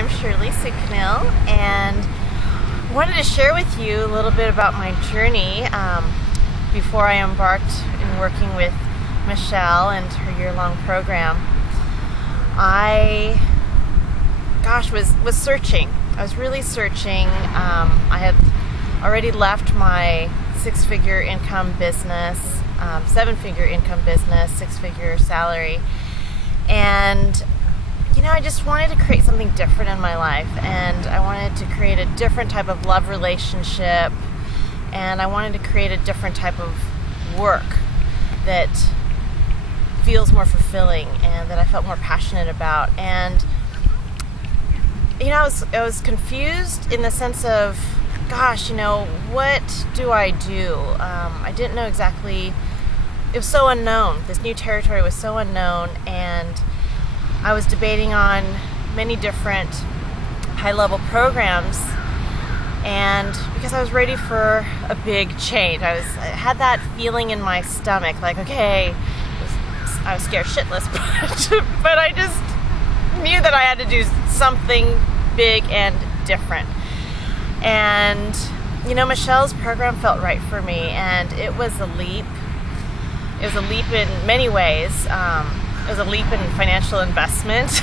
I'm Shirley Suknil, and I wanted to share with you a little bit about my journey before I embarked in working with Michelle and her year-long program. I was searching. I was really searching. I had already left my six-figure income business, seven-figure income business, six-figure salary, and I just wanted to create something different in my life, and I wanted to create a different type of love relationship, and I wanted to create a different type of work that feels more fulfilling and that I felt more passionate about. And I was confused in the sense of, what do I do? I didn't know exactly. It was so unknown. This new territory was so unknown, and I was debating on many different high-level programs, and because I was ready for a big change, I had that feeling in my stomach, like, okay, I was scared shitless, but I just knew that I had to do something big and different. And Michelle's program felt right for me, and it was a leap. It was a leap in many ways. It was a leap in financial investment.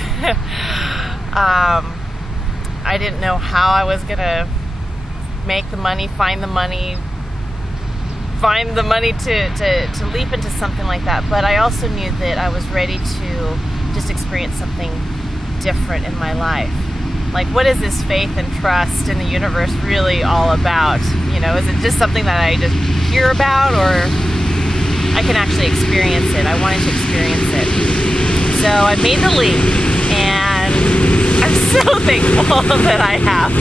I didn't know how I was gonna make the money, find the money to leap into something like that. But I also knew that I was ready to just experience something different in my life. Like, what is this faith and trust in the universe really all about? Is it just something that I just hear about, or I can actually experience it? I wanted to experience it. So I made the leap, and I'm so thankful that I have.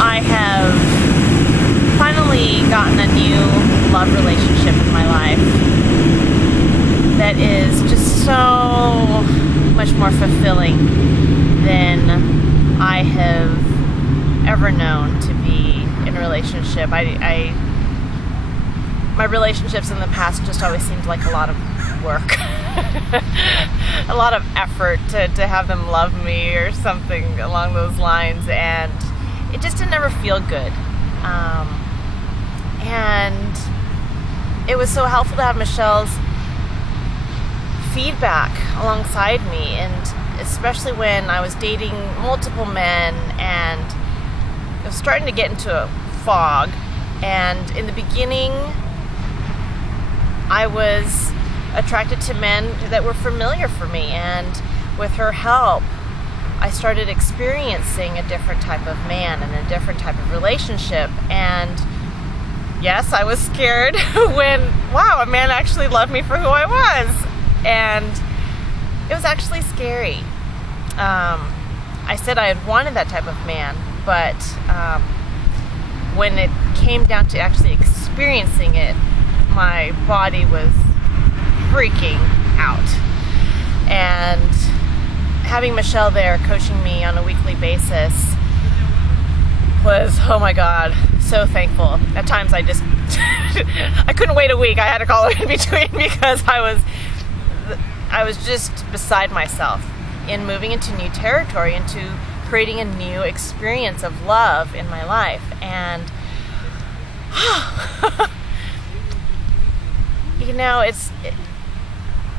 I have finally gotten a new love relationship in my life that is just so much more fulfilling than I have ever known to be in a relationship. My relationships in the past just always seemed like a lot of work, a lot of effort to have them love me or something along those lines, and it just didn't ever feel good. And it was so helpful to have Michelle's feedback alongside me, and especially when I was dating multiple men and I was starting to get into a fog. And in the beginning, I was attracted to men that were familiar for me, and with her help, I started experiencing a different type of man and a different type of relationship. And yes, I was scared when, a man actually loved me for who I was. And it was actually scary. I said I had wanted that type of man, but when it came down to actually experiencing it, my body was freaking out. And having Michelle there coaching me on a weekly basis was, oh my God, so thankful. At times I just, I couldn't wait a week. I had to call her in between because I was just beside myself in moving into new territory, into creating a new experience of love in my life. And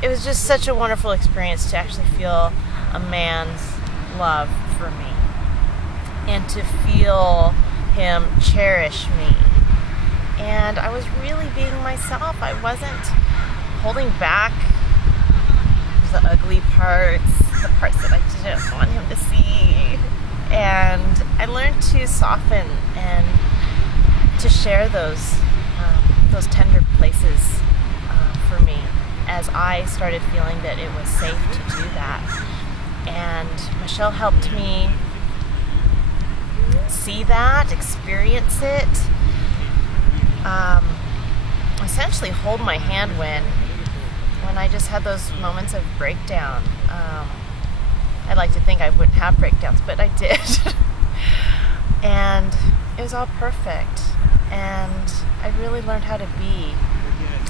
it was just such a wonderful experience to actually feel a man's love for me and to feel him cherish me. And I was really being myself. I wasn't holding back the ugly parts, the parts that I didn't want him to see. And I learned to soften and to share those tender places for me as I started feeling that it was safe to do that. And Michelle helped me see that, experience it, essentially hold my hand when I just had those moments of breakdown. I'd like to think I wouldn't have breakdowns, but I did. And it was all perfect. And I really learned how to be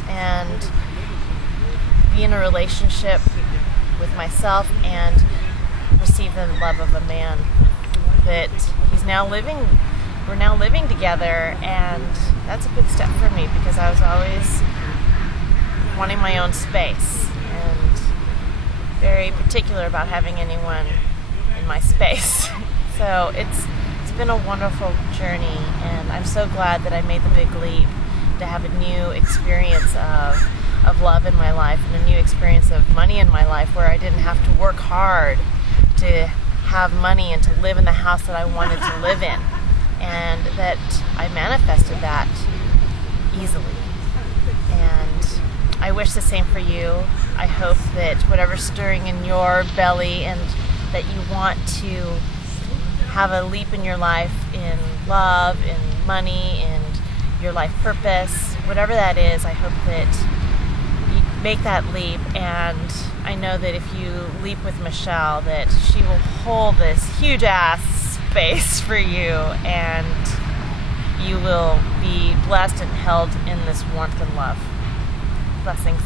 and be in a relationship with myself and receive the love of a man. That we're now living together, and that's a big step for me because I was always wanting my own space and very particular about having anyone in my space. So it's been a wonderful journey, and I'm so glad that I made the big leap to have a new experience of love in my life and a new experience of money in my life where I didn't have to work hard to have money and to live in the house that I wanted to live in, and that I manifested that easily. And I wish the same for you. I hope that whatever's stirring in your belly and that you want to have a leap in your life in love, in money, and your life purpose, whatever that is, I hope that you make that leap. And I know that if you leap with Michelle, that she will hold this huge ass space for you, and you will be blessed and held in this warmth and love. Blessings.